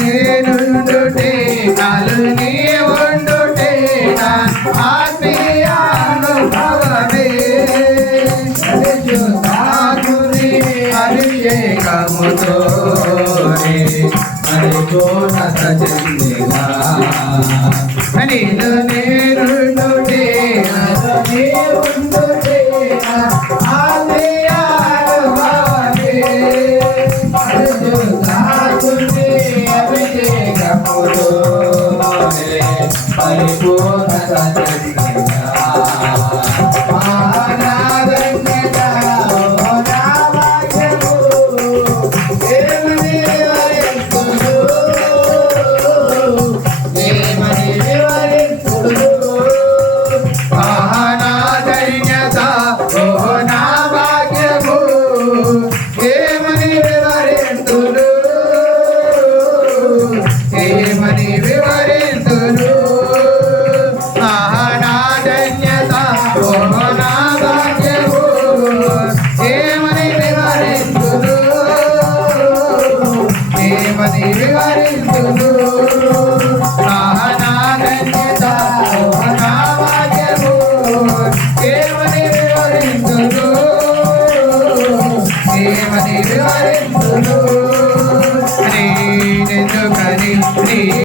నేనుండుటే నలుని ఉండుటే నా ఆత్మీయానుభవమే సాధుని అభిషేకముతో మరిగోనత చెందిన. నేను పరిపూర్ణ సత్య